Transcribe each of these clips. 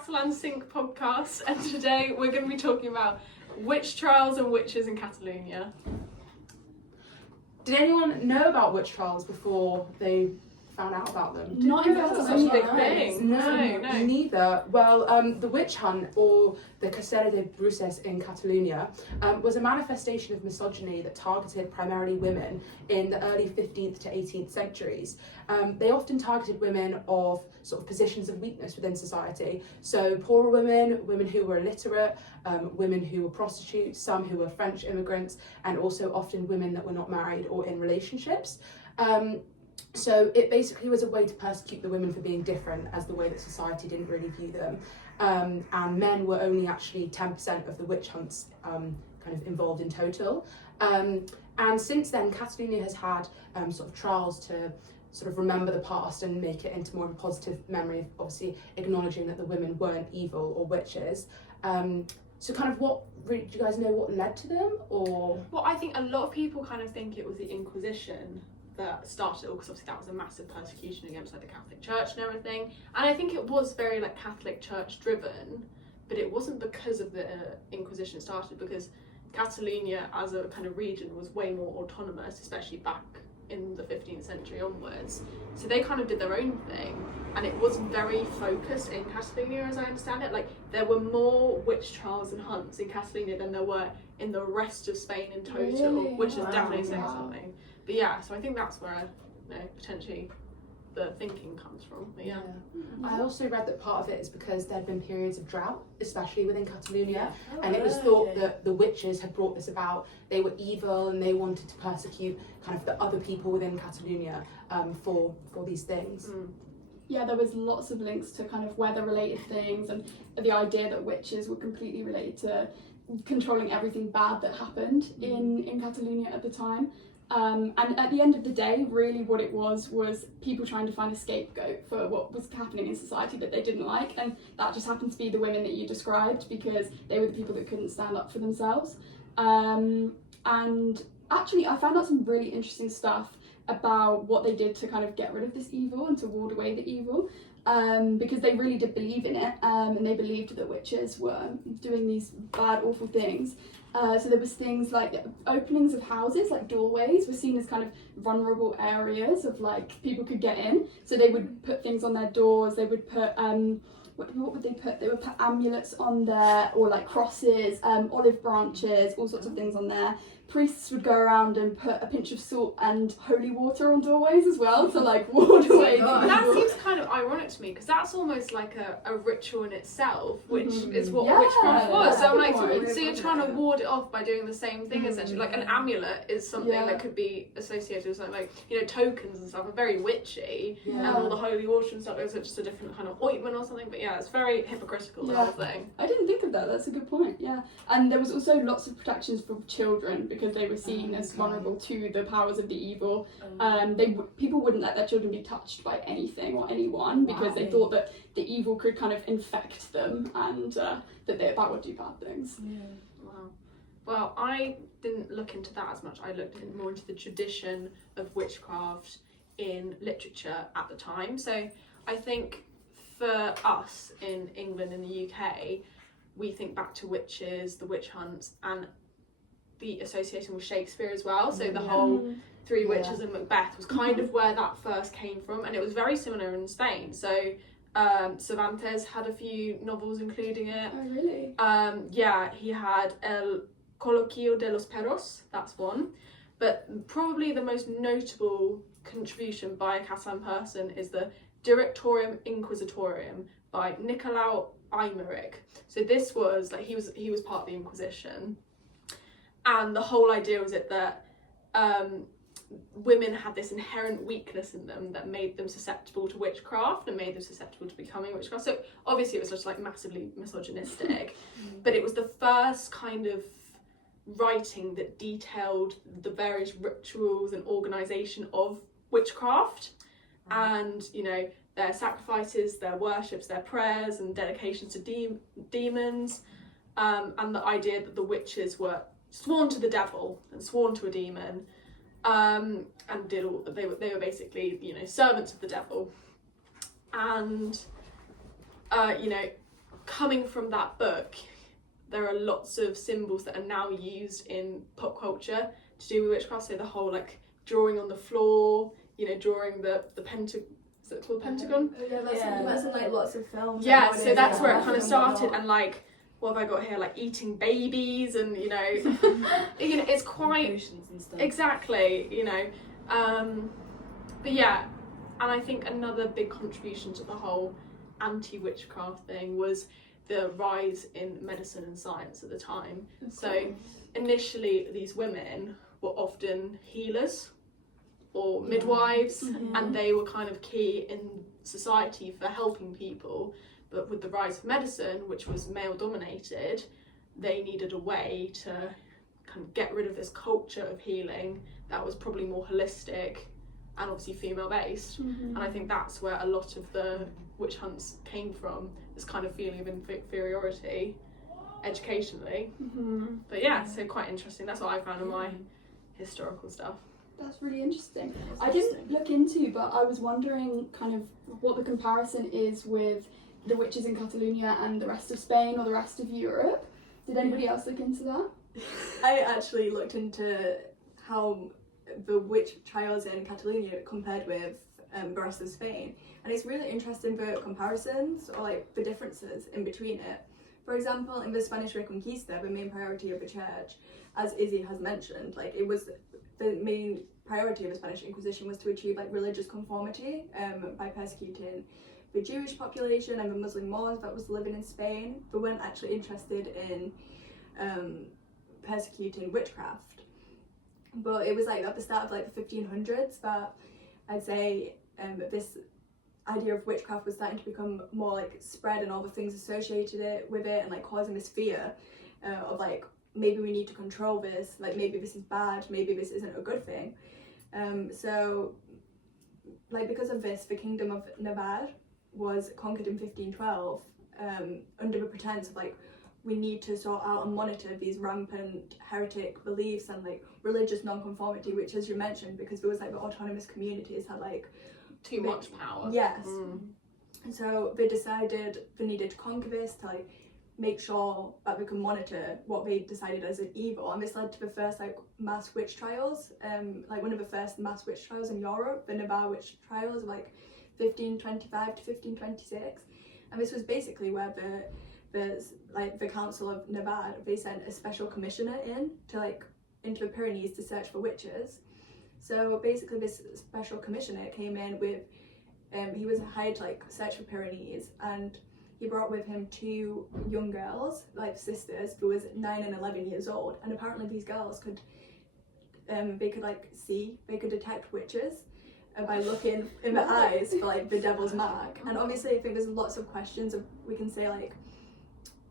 Catalan Cinc podcast, and today we're going to be talking about witch trials and witches in Catalonia. Did anyone know about witch trials before they found out about them? Not in That's Catalonia. such a big thing. No, No. neither. Well, the witch hunt, or the Caceres de Bruces in Catalonia, was a manifestation of misogyny that targeted primarily women in the early 15th to 18th centuries. They often targeted women of sort of positions of weakness within society. So poorer women, women who were illiterate, women who were prostitutes, some who were French immigrants, and also often women that were not married or in relationships. So it basically was a way to persecute the women for being different, as the way that society didn't really view them. And men were only actually 10% of the witch hunts kind of involved in total. And since then, Catalonia has had sort of trials to sort of remember the past and make it into more of a positive memory, obviously acknowledging that the women weren't evil or witches. So kind of do you guys know what led to them, or? Well, I think a lot of people kind of think it was the Inquisition that started it all, because obviously that was a massive persecution against like the Catholic Church and everything, and I think it was very like Catholic Church driven, but it wasn't because of the Inquisition started, because Catalonia as a kind of region was way more autonomous, especially back in the 15th century onwards, so they kind of did their own thing, and it was very focused in Catalonia as I understand it. Like there were more witch trials and hunts in Catalonia than there were in the rest of Spain in total, Really? which is Wow. definitely saying something. But yeah, so I think that's where potentially the thinking comes from. But yeah. I also read that part of it is because there had been periods of drought, especially within Catalonia, Oh, and it was thought that the witches had brought this about. They were evil and they wanted to persecute kind of the other people within Catalonia for these things. Yeah, there was lots of links to kind of weather-related things, and the idea that witches were completely related to controlling everything bad that happened in Catalonia at the time. And at the end of the day, really what it was people trying to find a scapegoat for what was happening in society that they didn't like, and that just happened to be the women that you described, because they were the people that couldn't stand up for themselves. And actually I found out some really interesting stuff about what they did to kind of get rid of this evil and to ward away the evil, because they really did believe in it, and they believed that witches were doing these bad, awful things. So there was things like openings of houses, like doorways, were seen as kind of vulnerable areas of like people could get in. So they would put things on their doors. They would put what would they put? They would put amulets on there, or like crosses, olive branches, all sorts of things on there. Priests would go around and put a pinch of salt and holy water on doorways as well to like ward away the That evil. seems kind of ironic to me, because that's almost like a ritual in itself, which is what Yeah, witchcraft was. So I'm like, that's so you're trying to ward it off by doing the same thing essentially. Like an amulet is something that could be associated with something like, tokens and stuff are very witchy, and all the holy water and stuff is just a different kind of ointment or something. But yeah, it's very hypocritical, the whole thing. I didn't think of that. That's a good point. Yeah, and there was also lots of protections for children, because they were seen as vulnerable to the powers of the evil. People wouldn't let their children be touched by anything or anyone, because they thought that the evil could kind of infect them, and that that would do bad things. Wow. Well, I didn't look into that as much. I looked more into the tradition of witchcraft in literature at the time. So I think for us in England and the UK, we think back to witches, the witch hunts, and the association with Shakespeare as well. So the whole Three Witches and Macbeth was kind of where that first came from, and it was very similar in Spain. So Cervantes had a few novels including it. Oh, really? Yeah, he had El Coloquio de los Perros, that's one. But probably the most notable contribution by a Catalan person is the Directorium Inquisitorium by Nicolau Aymeric. So this was like he was part of the Inquisition, and the whole idea was that women had this inherent weakness in them that made them susceptible to witchcraft and made them susceptible to becoming witchcraft. So obviously it was just like massively misogynistic, but it was the first kind of writing that detailed the various rituals and organisation of witchcraft, and their sacrifices, their worships, their prayers and dedications to demons, and the idea that the witches were sworn to the devil and sworn to a demon, and they were basically servants of the devil, and coming from that book, there are lots of symbols that are now used in pop culture to do with witchcraft. So the whole like drawing on the floor, you know, drawing the pentagon. Is it called Pentagon? That's in like lots of films. Yeah, so that's where it kind of and started. whatnot. And like, what have I got here? Like eating babies, and you know, it's quite Potions and stuff. exactly, you know. But yeah, and I think another big contribution to the whole anti-witchcraft thing was the rise in medicine and science at the time. So initially these women were often healers or midwives, and they were kind of key in society for helping people. But with the rise of medicine, which was male dominated, they needed a way to kind of get rid of this culture of healing that was probably more holistic and obviously female based. And I think that's where a lot of the witch hunts came from, this kind of feeling of inferiority educationally. But yeah, so quite interesting. That's what I found in my historical stuff. That's really interesting. I didn't look into, but I was wondering kind of what the comparison is with the witches in Catalonia and the rest of Spain or the rest of Europe. Did anybody else look into that? I actually looked into how the witch trials in Catalonia compared with the rest of Spain, and it's really interesting the comparisons or like the differences in between it. For example, in the Spanish Reconquista, the main priority of the church, as Izzy has mentioned, like it was the main priority of the Spanish Inquisition was to achieve like religious conformity by persecuting the Jewish population and the Muslim Moors that was living in Spain. They weren't actually interested in persecuting witchcraft. But it was like at the start of like the 1500s that I'd say this idea of witchcraft was starting to become more like spread, and all the things associated with it, and like causing this fear of like, maybe we need to control this, like maybe this is bad, maybe this isn't a good thing. So like because of this, the kingdom of Navarre was conquered in 1512 under the pretense of like, we need to sort out and monitor these rampant heretic beliefs and like religious non-conformity, which, as you mentioned, because there was like the autonomous communities had like Too much power. Yes. And so they decided they needed to conquer this to like make sure that they can monitor what they decided as an evil, and this led to the first like mass witch trials, like one of the first mass witch trials in Europe, the Navarre witch trials, like 1525 to 1526, and this was basically where the Council of Navarre, they sent a special commissioner into the Pyrenees to search for witches. So basically this special commissioner came in with, he was hired to like search for Pyrenees, and he brought with him two young girls, like sisters, who was 9 and 11 years old, and apparently these girls could, they could detect witches by looking in the eyes for like the devil's mark. And obviously I think there's lots of questions of, we can say like,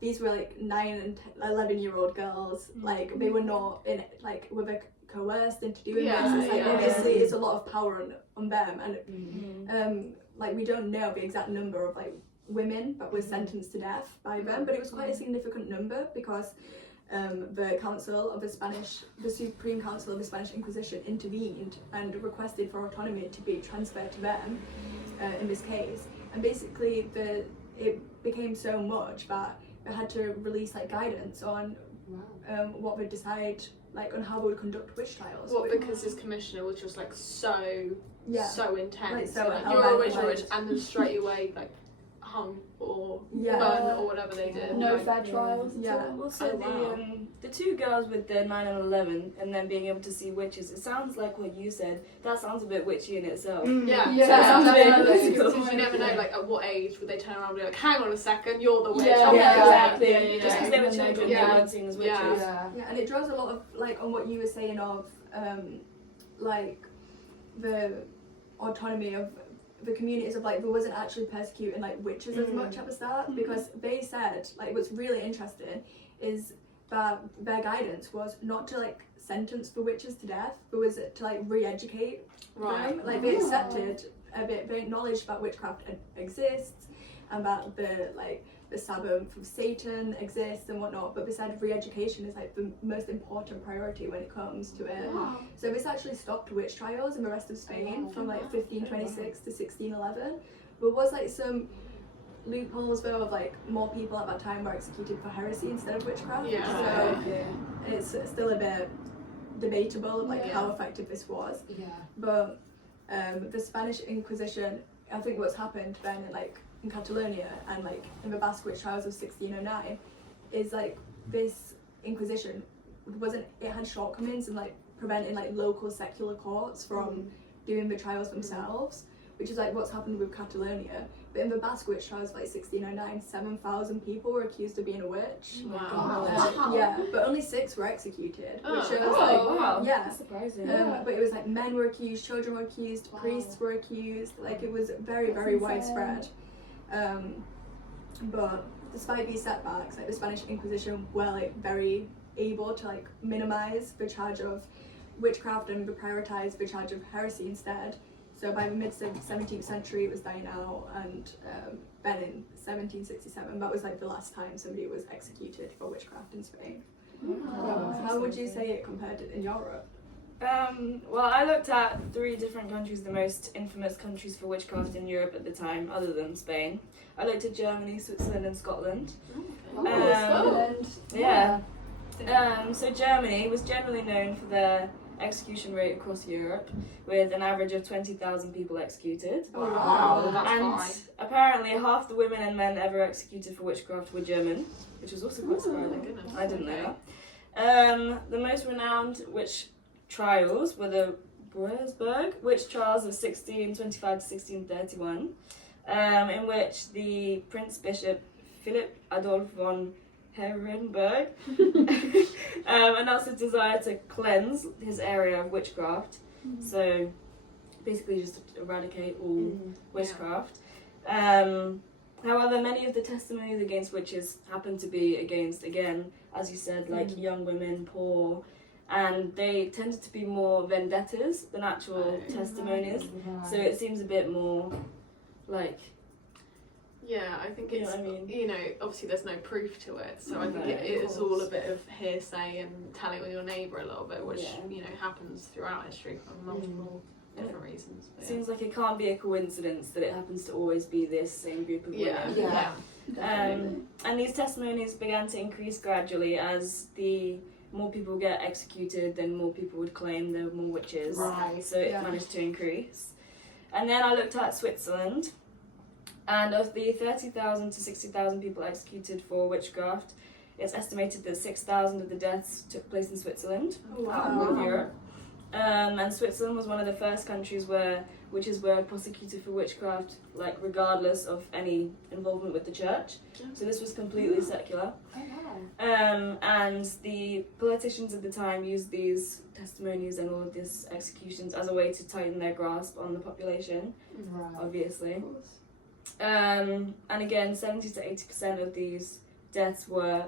these were like 9 and 11-year-old girls, like they were not in like, were they coerced into doing this? It's like obviously it's a lot of power on them, and like we don't know the exact number of like women that were sentenced to death by them, but it was quite a significant number, because the Supreme Council of the Spanish Inquisition intervened and requested for autonomy to be transferred to them in this case. And basically it became so much that they had to release like guidance on what would decide, like on how they would conduct witch trials. What, because this commissioner was just like so intense. Like, so like, you're a witch, and then straight away like hung or burn or whatever they did. No like, fair trials. Also, the two girls with the 9 and 11, and then being able to see witches. It sounds like what you said. That sounds a bit witchy in itself. Yeah, definitely. because you never know, like at what age would they turn around and be like, hang on a second, you're the witch. Exactly. Just because they were children, they weren't seen as witches. Yeah, and it draws a lot of like on what you were saying of like the autonomy of the communities, of like there wasn't actually persecuting like witches as much at the start, because they said, like what's really interesting is that their guidance was not to like sentence the witches to death, but was to like re-educate them. Like they accepted a bit, they acknowledged that witchcraft exists and that the Sabbath of Satan exists and whatnot, but besides re-education is like the most important priority when it comes to it. So this actually stopped witch trials in the rest of Spain from like 1526 to 1611. There was like some loopholes though of like more people at that time were executed for heresy instead of witchcraft. Yeah. So it's still a bit debatable like Yeah. how effective this was. Yeah. But the Spanish Inquisition, I think what's happened then in Catalonia and like in the Basque witch trials of 1609 is like this Inquisition it had shortcomings in like preventing like local secular courts from doing the trials themselves, which is like what's happened with Catalonia. But in the Basque witch trials of like 1609, 7,000 people were accused of being a witch. Wow. Yeah, but only 6 were executed, which Oh. shows Oh, like wow. yeah. That's surprising. But it was like men were accused, children were accused, priests were accused. Like it was very, very widespread. But despite these setbacks, like the Spanish Inquisition were like very able to like minimize the charge of witchcraft and prioritize the charge of heresy instead. So by the mid 17th century, it was dying out, and then in 1767, that was like the last time somebody was executed for witchcraft in Spain. How would you say it compared in Europe? Well, I looked at 3 different countries, the most infamous countries for witchcraft in Europe at the time, other than Spain. I looked at Germany, Switzerland, and Scotland. Scotland. Yeah. So Germany was generally known for their execution rate across Europe, with an average of 20,000 people executed. Wow, that's And high. apparently half the women and men ever executed for witchcraft were German, which was also quite surprising. Goodness. I didn't Okay. know that. The most renowned witch trials were the Würzburg witch trials of 1625 to 1631, in which the Prince Bishop Philip Adolf von Herrenberg announced his desire to cleanse his area of witchcraft. So basically just to eradicate all witchcraft. However, many of the testimonies against witches happen to be against, again, as you said, like young women, poor, and they tended to be more vendettas than actual testimonies. So it seems a bit more like, Yeah, I think You know it's, what I mean? you know, obviously there's no proof to it, so I think No, it of is all a bit of hearsay and telling on your neighbour a little bit, which, Yeah. you know, happens throughout history for multiple different reasons. But it seems like it can't be a coincidence that it happens to always be this same group of yeah. women. Yeah. Definitely. And these testimonies began to increase gradually as the more people get executed, then more people would claim there were more witches. Right. So it Yeah. managed to increase. And then I looked at Switzerland, and of the 30,000 to 60,000 people executed for witchcraft, it's estimated that 6,000 of the deaths took place in Switzerland, Wow. in Europe. And Switzerland was one of the first countries where witches were prosecuted for witchcraft, like regardless of any involvement with the church. So this was completely secular. And the politicians at the time used these testimonies and all of these executions as a way to tighten their grasp on the population, obviously. And again, 70 to 80% of these deaths were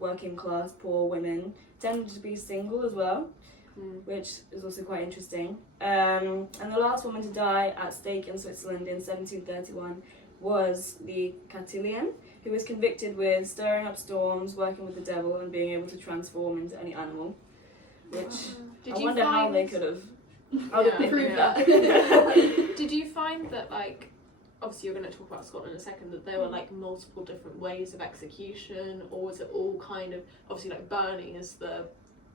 working class, poor women, tended to be single as well, which is also quite interesting. And the last woman to die at stake in Switzerland in 1731 was the Catalan, who was convicted with stirring up storms, working with the devil, and being able to transform into any animal. Which I wonder how they could have. How did they prove that? Did you find that, like, obviously you're going to talk about Scotland in a second, that there were like multiple different ways of execution, or was it all kind of, obviously like burning is the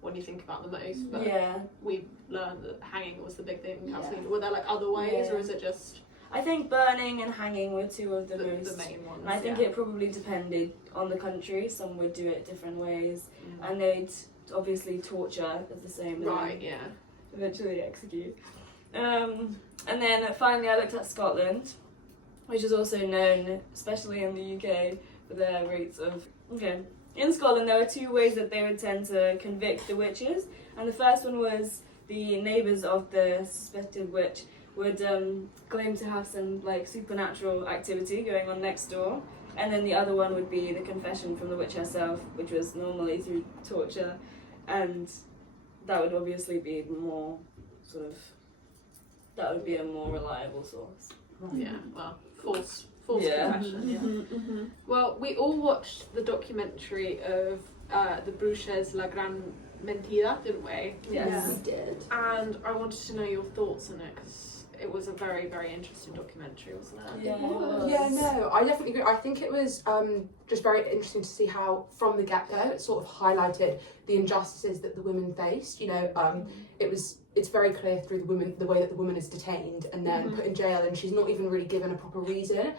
one you think about the most, but Yeah. we learned that hanging was the big thing in Catalan. Were there like other ways, or is it just I think burning and hanging were two of the most. the main ones? And I think it probably depended on the country. Some would do it different ways, and they'd obviously torture as the same. and Right, then yeah. eventually execute. And then finally I looked at Scotland, which is also known, especially in the UK, for their rates of... Okay. In Scotland there were two ways that they would tend to convict the witches, and the first one was the neighbours of the suspected witch would claim to have some like supernatural activity going on next door, and then the other one would be the confession from the witch herself, which was normally through torture, and that would obviously be more sort of, that would be a more reliable source. Yeah, well, false Yeah. confession, yeah. Well, we all watched the documentary of the Bruches La Gran Mentira, didn't we? Yes. We did. And I wanted to know your thoughts on it, because it was a very, very interesting documentary, wasn't it? Yeah, It was. Yeah, no, I definitely agree. I think it was just very interesting to see how, from the get-go, it sort of highlighted the injustices that the women faced. You know, it's very clear through the way that the woman is detained and then put in jail, and she's not even really given a proper reason.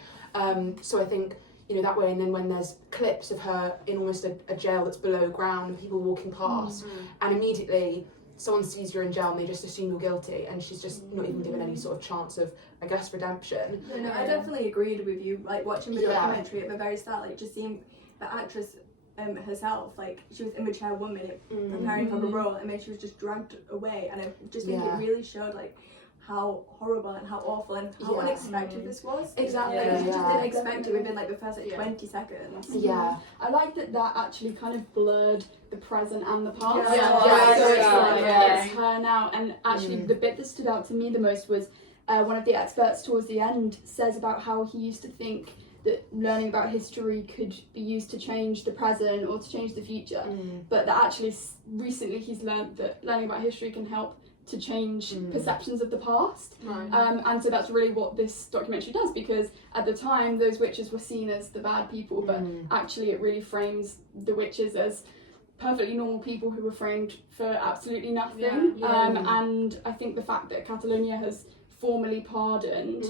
So I think, you know, that way, and then when there's clips of her in almost a jail that's below ground and people walking past, and immediately someone sees you're in jail and they just assume you're guilty, and she's just not even given any sort of chance of, I guess, redemption. No, I definitely agreed with you. Like watching the documentary at the very start, like just seeing the actress herself, like she was immature woman preparing for the role, and then she was just dragged away, and I just think it really showed like how horrible and how awful and how unexpected this was. Exactly. Like, you just didn't expect it within like the first 20 seconds. Yeah. I like that actually kind of blurred the present and the past. It's her now, and actually the bit that stood out to me the most was one of the experts towards the end says about how he used to think that learning about history could be used to change the present or to change the future, but that actually recently he's learned that learning about history can help to change perceptions of the past. And so that's really what this documentary does, because at the time those witches were seen as the bad people, but actually it really frames the witches as perfectly normal people who were framed for absolutely nothing. And I think the fact that Catalonia has formally pardoned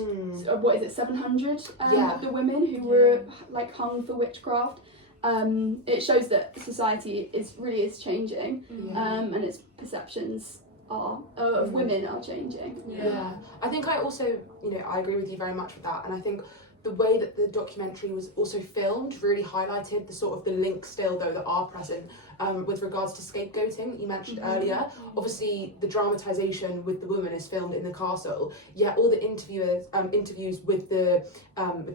700 of the women who were like hung for witchcraft, it shows that society is changing, and its perceptions of women are changing. I think I also, you know, I agree with you very much with that, and I think the way that the documentary was also filmed really highlighted the sort of the links still though that are present with regards to scapegoating that you mentioned earlier. Obviously the dramatisation with the woman is filmed in the castle, yet all the interviews with the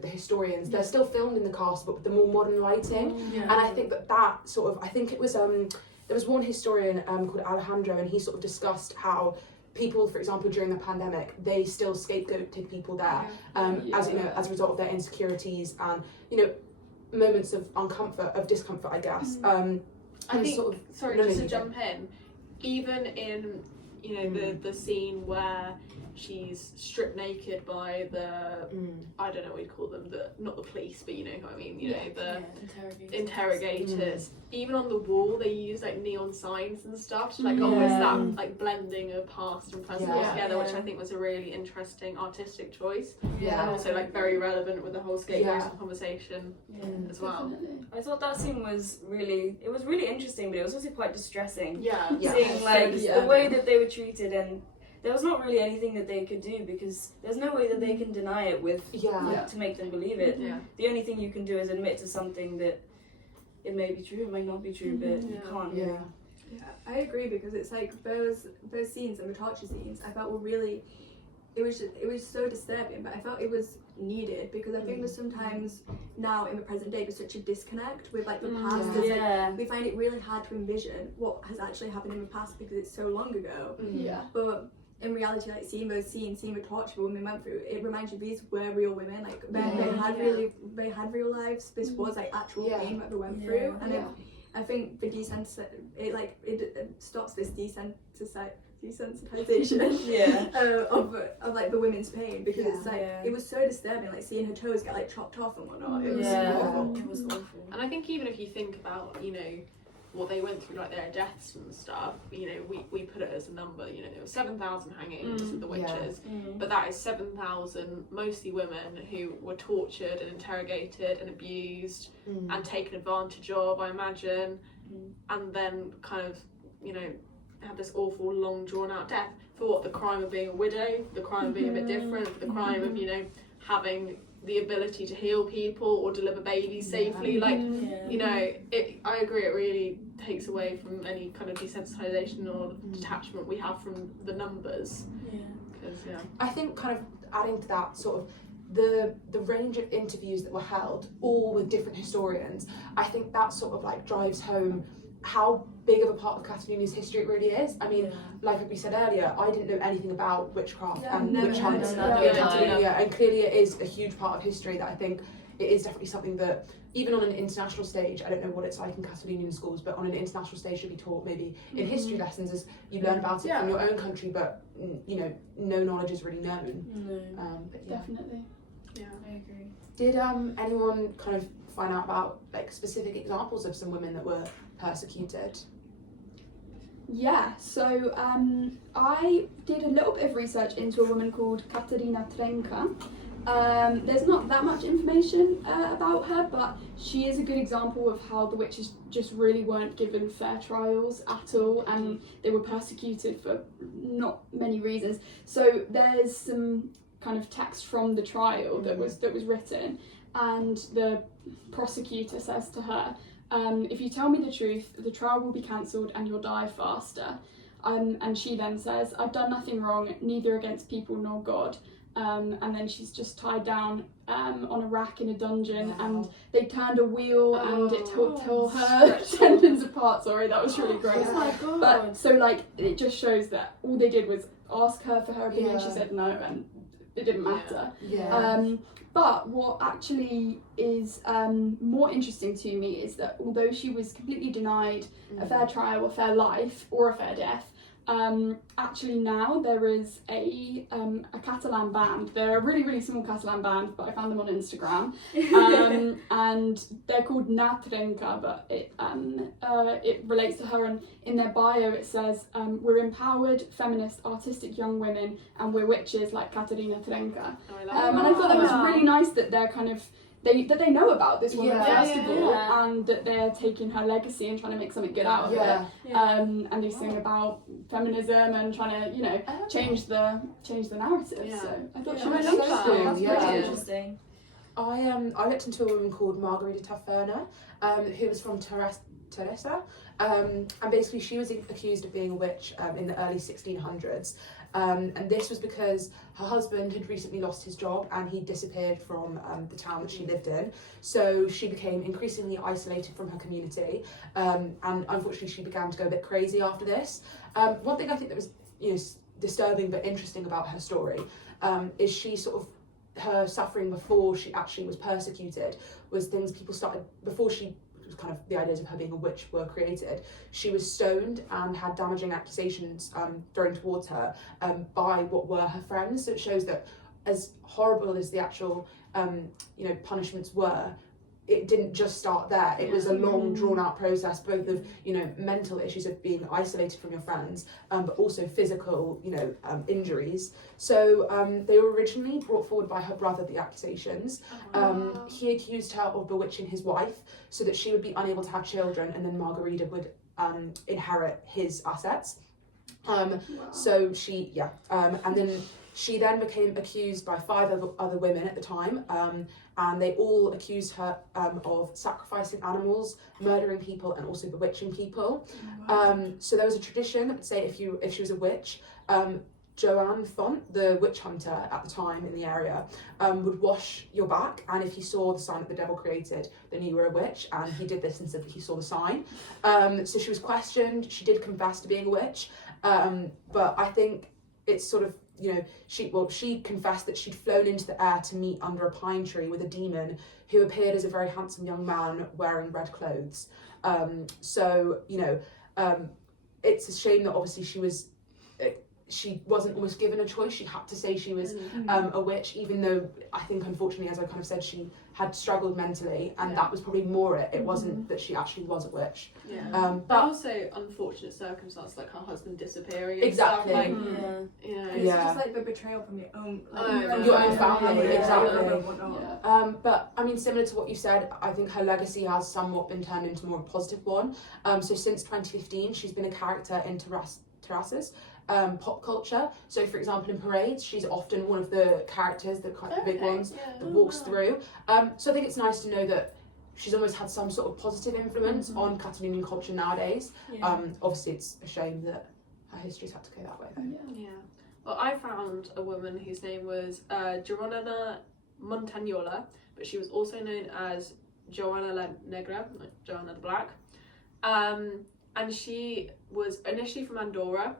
historians, they're still filmed in the castle but with the more modern lighting. And I think that sort of, I think it was there was one historian called Alejandro, and he sort of discussed how people, for example, during the pandemic, they still scapegoated people there, as you know, as a result of their insecurities and, you know, moments of discomfort, I guess. I think, sort of, just to jump in, even in, you know, the scene where she's stripped naked by the I don't know what you'd call them, not the police, but you know what I mean, you know, the interrogators. Even on the wall they use like neon signs and stuff to like almost that like blending of past and present together, which I think was a really interesting artistic choice, and also like very relevant with the whole scapegoating conversation as well. I thought that scene was really interesting, but it was also quite distressing. Seeing like the way that they were treated, and there was not really anything that they could do because there's no way that they can deny it to make them believe it. The only thing you can do is admit to something that it may be true, it may not be true, but you can't really. I agree, because it's like those scenes and the torture scenes I felt were really, it was so disturbing, but I felt it was needed, because I think there's sometimes now in the present day there's such a disconnect with like the past. Like, we find it really hard to envision what has actually happened in the past because it's so long ago. But in reality, like seeing those scenes, seeing the torture women went through, it reminds you these were real women. Like they had real lives. This was like actual pain that they went through, and I think the it stops this desensitization of like the women's pain, because it's like it was so disturbing, like seeing her toes get like chopped off and whatnot. It was awful. It was awful. And I think even if you think about, you know, what they went through, like their deaths and stuff, you know, we put it as a number, you know, there were 7,000 hangings of the witches, but that is 7,000 mostly women who were tortured and interrogated and abused and taken advantage of, I imagine, and then kind of, you know, had this awful long drawn out death for what, the crime of being a widow, the crime of being a bit different, for the crime of, you know, having the ability to heal people or deliver babies safely, you know, I agree, it really takes away from any kind of desensitization or detachment we have from the numbers. I think kind of adding to that, sort of the range of interviews that were held, all with different historians, I think that sort of like drives home how big of a part of Catalonia's history it really is. I mean, like we said earlier, I didn't know anything about witchcraft and witch hunts in Catalonia, and clearly it is a huge part of history that I think it is definitely something that, even on an international stage, I don't know what it's like in Catalonian schools, but on an international stage should be taught maybe in history lessons, as you learn about it from your own country, but no knowledge is really known. But Definitely. Yeah, I agree. Did anyone kind of find out about like specific examples of some women that were persecuted? Yeah, so I did a little bit of research into a woman called Katarina Trenka. There's not that much information about her, but she is a good example of how the witches just really weren't given fair trials at all, and they were persecuted for not many reasons. So there's some kind of text from the trial that was written, and the prosecutor says to her, if you tell me the truth, the trial will be cancelled and you'll die faster. And she then says, I've done nothing wrong, neither against people nor God. And then she's just tied down on a rack in a dungeon, and they turned a wheel and it tore her tendons apart. Sorry, that was really gross. Oh my god. But so like it just shows that all they did was ask her for her opinion. She said no, and it didn't matter. But what actually is more interesting to me is that although she was completely denied a fair trial, a fair life, or a fair death, actually now there is a Catalan band. They're a really, really small Catalan band, but I found them on Instagram. And they're called Na Trenca, but it relates to her, and in their bio it says, we're empowered, feminist, artistic young women, and we're witches like Katarina Trenca. And I thought that was really nice that they're kind of that they know about this woman first of all, and that they're taking her legacy and trying to make something good out of it. And they sing about feminism and trying to change the narrative. So I thought she was interesting. That's pretty interesting. I looked into a woman called Margarita Taferna, who was from Teresa, and basically she was accused of being a witch in the early 1600s. And this was because her husband had recently lost his job and he disappeared from the town that she lived in. So she became increasingly isolated from her community, and unfortunately she began to go a bit crazy after this. One thing I think that was disturbing but interesting about her story is she her suffering before she actually was persecuted was things people started, before she kind of the ideas of her being a witch were created, she was stoned and had damaging accusations thrown towards her by what were her friends. So it shows that as horrible as the actual punishments were, it didn't just start there. It was a long drawn out process, both of mental issues of being isolated from your friends, but also physical injuries. So they were originally brought forward by her brother, the accusations. He accused her of bewitching his wife so that she would be unable to have children, and then Margarita would inherit his assets. So she and then she then became accused by 5 other women at the time, and they all accused her of sacrificing animals, murdering people, and also bewitching people. So there was a tradition that would say if she was a witch, Joanne Font, the witch hunter at the time in the area, would wash your back, and if he saw the sign that the devil created, then you were a witch, and he did this and said that he saw the sign. So she was questioned. She did confess to being a witch, but I think it's sort of, she confessed that she'd flown into the air to meet under a pine tree with a demon who appeared as a very handsome young man wearing red clothes. It's a shame that obviously she wasn't almost given a choice. She had to say she was a witch, even though I think, unfortunately, as I kind of said, she had struggled mentally, and that was probably more it. It wasn't that she actually was a witch. But also unfortunate circumstances, like her husband disappearing. And Exactly. Stuff, It's just like the betrayal from your own, your own family. Exactly. But I mean, similar to what you said, I think her legacy has somewhat been turned into more a positive one. So since 2015, she's been a character in Terraces. Pop culture. So for example, in parades, she's often one of the characters, the kind of big ones that walks through. So I think it's nice to know that she's almost had some sort of positive influence on Catalonian culture nowadays. Obviously it's a shame that her history's had to go that way though. Well, I found a woman whose name was Joanna Montagnola, but she was also known as Joanna la Negra, like Joanna the Black. And she was initially from Andorra,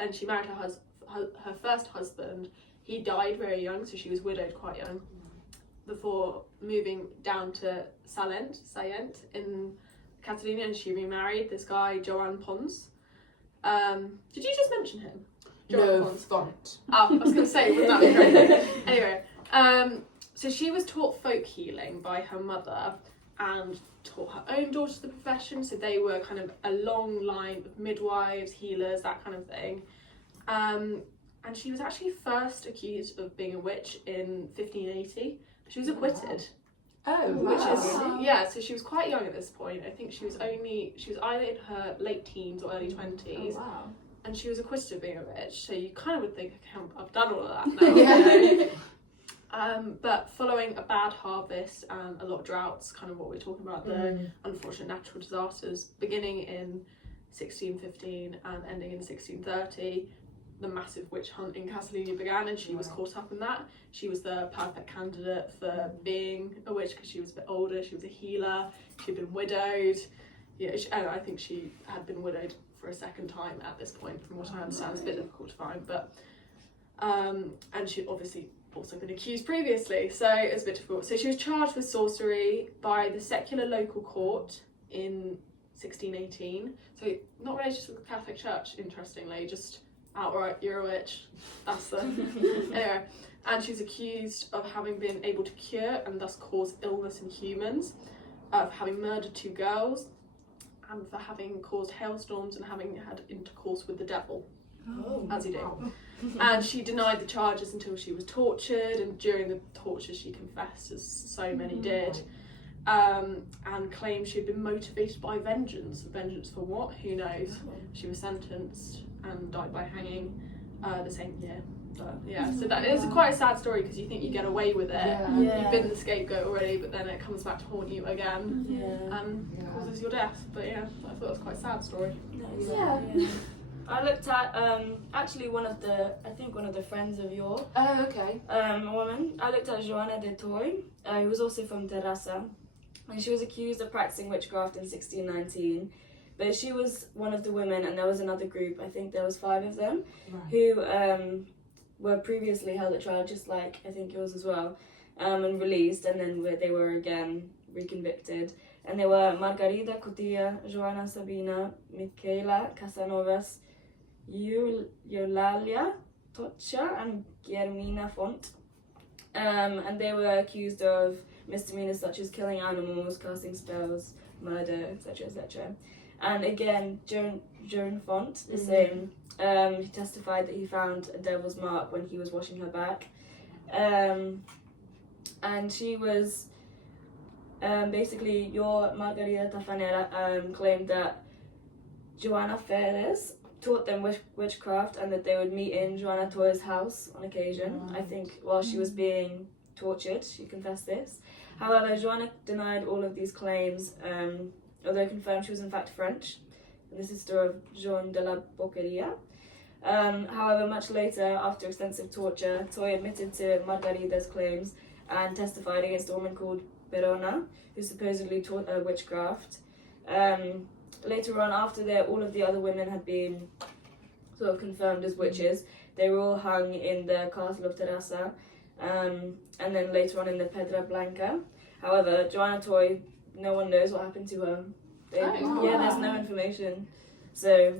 and she married her first husband. He died very young, so she was widowed quite young. before moving down to Sallent in Catalonia, and she remarried this guy, Joan Pons. Did you just mention him? No, font. Oh, I was going to say, wouldn't that be great? Anyway, so she was taught folk healing by her mother and taught her own daughters the profession, so they were kind of a long line of midwives, healers, that kind of thing. And she was actually first accused of being a witch in 1580. She was acquitted. Oh, Which wow. is, yeah, so she was quite young at this point. I think she was either in her late teens or early 20s. Oh, wow. And she was acquitted of being a witch, so you kind of would think, okay, I've done all of that now. You know? But following a bad harvest and a lot of droughts, kind of what we're talking about, the unfortunate natural disasters, beginning in 1615 and ending in 1630, the massive witch hunt in Catalonia began, and she was caught up in that. She was the perfect candidate for being a witch because she was a bit older, she was a healer, she'd been widowed. Yeah, and I think she had been widowed for a second time at this point, from what I understand. It's a bit difficult to find, but and she'd obviously also been accused previously, so it was a bit difficult. So she was charged with sorcery by the secular local court in 1618. So not related to the Catholic Church, interestingly, just outright, you're a witch. That's the anyway. And she's accused of having been able to cure and thus cause illness in humans, of having murdered 2 girls, and for having caused hailstorms and having had intercourse with the devil, as you do. Wow. And she denied the charges until she was tortured, and during the torture she confessed, as so many did, and claimed she'd been motivated by vengeance. Vengeance for what? Who knows? She was sentenced and died by hanging the same year. But yeah, so that is quite a sad story, because you think you get away with it. Yeah. You've been the scapegoat already, but then it comes back to haunt you again and causes your death. But yeah, I thought it was quite a sad story. Yeah. I looked at actually one of the friends of yours, Oh, okay. a woman. I looked at Joana de Toy, who was also from Terrassa, and she was accused of practicing witchcraft in 1619. But she was one of the women, and there was another group, I think there was 5 of them, who were previously held at trial, just like I think yours as well, and released, and then they were again reconvicted. And they were Margarida Cotilla, Joana Sabina, Michaela Casanovas, Eulalia Toccia, and Guillermina Font. And they were accused of misdemeanors such as killing animals, casting spells, murder, etc., etc. And again, Joan Font, the same, he testified that he found a devil's mark when he was washing her back. And she was, basically, your Margarita Tafanera claimed that Joana Ferres taught them witchcraft, and that they would meet in Joana Toy's house on occasion. I think while she was being tortured, she confessed this. However, Joana denied all of these claims, although confirmed she was in fact French, and the sister of Jean de la Boqueria. However, much later, after extensive torture, Toy admitted to Margarita's claims and testified against a woman called Perona, who supposedly taught her witchcraft. Later on, after all of the other women had been sort of confirmed as witches, they were all hung in the castle of Terrassa, and then later on in the Pedra Blanca. However, Joana Toy, no one knows what happened to her. There's no information. So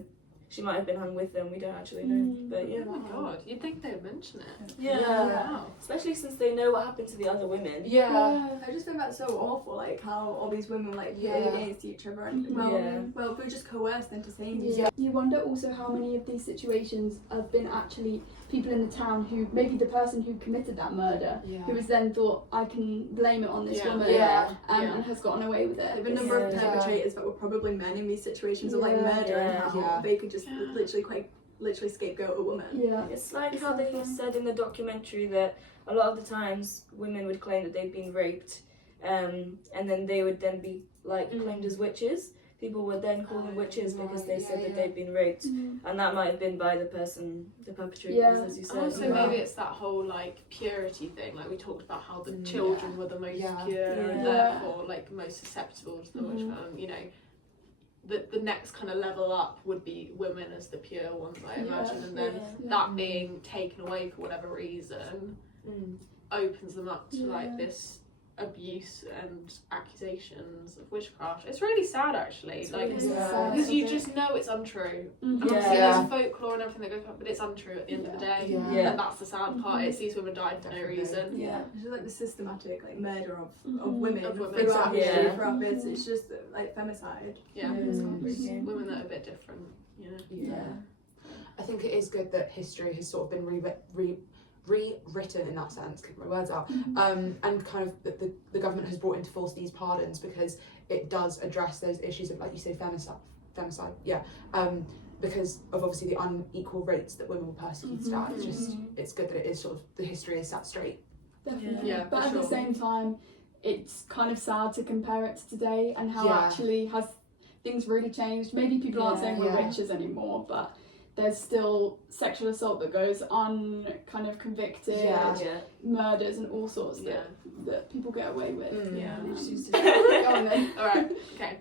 she might have been hung with them, we don't actually know. But yeah. Oh my god, you'd think they'd mention it. Yeah. Wow. Especially since they know what happened to the other women. I just think that's so awful, like how all these women were like pitted against each other, and well, we were just coerced into saying these. You wonder also how many of these situations have been actually people in the town who, maybe the person who committed that murder, who has then thought, I can blame it on this woman, and has gotten away with it. The number of perpetrators that were probably men in these situations of like murder, and how they could just literally scapegoat a woman. It's like how they said in the documentary that a lot of the times women would claim that they'd been raped, and then they would then be like claimed as witches. People would then call them witches because they said that they'd been raped, and that might have been by the perpetrators, as you said. Also, maybe it's that whole like purity thing, like we talked about how the children were the most pure and therefore like most susceptible to the witch hunt. You know, the next kind of level up would be women as the pure ones, I imagine, and then that being taken away for whatever reason. opens them up to like Yeah. this abuse and accusations of witchcraft. It's really sad, actually. It's Like, really Yeah. sad, because you isn't it? just know it's untrue. Mhm. And obviously Yeah. there's folklore and everything that goes on, but it's untrue at the end of the day. Yeah. Yeah. And that's the sad part. Mhm. It's these women died for no Definitely. reason. Yeah. It's just like the systematic like murder of Mhm. women Of women. throughout Exactly. history, Yeah. throughout bits. It's just like femicide. Yeah. It's Mm. heartbreaking. Women that are a bit different, you know. Yeah. I think it is good that history has sort of been rewritten in that sense, kick my words out, and kind of the government has brought into force these pardons because it does address those issues of, like you say, femicide, because of obviously the unequal rates that women were persecuted at. It's just, it's good that it is sort of, the history is set straight. Definitely. Yeah, but for at the sure. same time, it's kind of sad to compare it to today and how Yeah. actually has things really changed. Maybe people aren't saying we're Yeah. witches anymore, but there's still sexual assault that goes kind of convicted, Yeah. Yeah. murders and all sorts Yeah. that people get away with. Yeah. They just used Go to- on then. All right. Okay.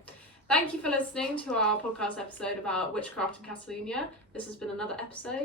Thank you for listening to our podcast episode about witchcraft in Catalonia. This has been another episode